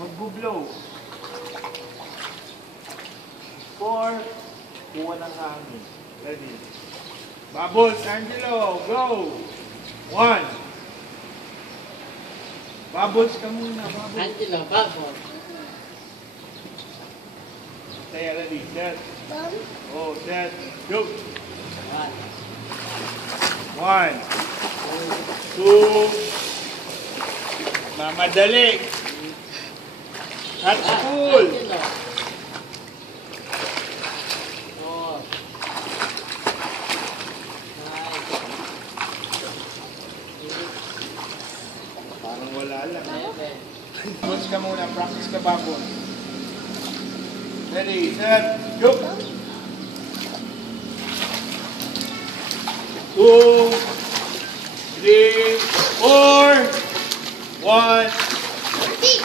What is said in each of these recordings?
Magbo-blow. 4, kuha ng hangin. Ready. Bubbles, Angelo, go! 1. Bubbles ka muna, bubbles. Angelo, bubble. Okay, ready, set. Oh, set, go! 1, 2, mamadali. At school. Angelo. 4. 5. Parang wala lang. 7. Bubbles ka muna, practice ka bubbles. Ready, set, go! 2, 3, 4, 1,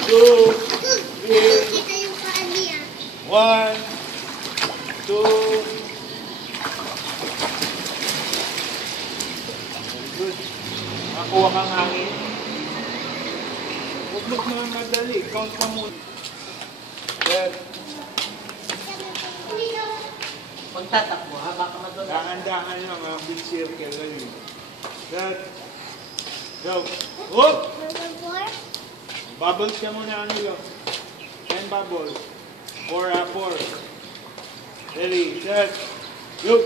2, 3, 1, 2. Good. Makuha kang hangin. Huwag mo madali. Count ka muna. Set. Pagtatakbo ha, baka madulas. Dahan-dahan lang ang big circle. Ready. Set. Go. Whoop! Bubbles ka muna, Angelo. 10 bubbles. 4. Ready, set, go!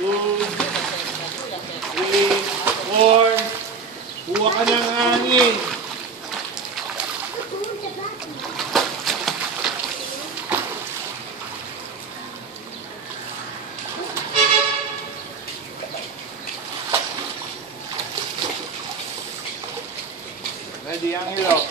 2, 3, 4. Kuha ka ng hangin. Ready, Angelo.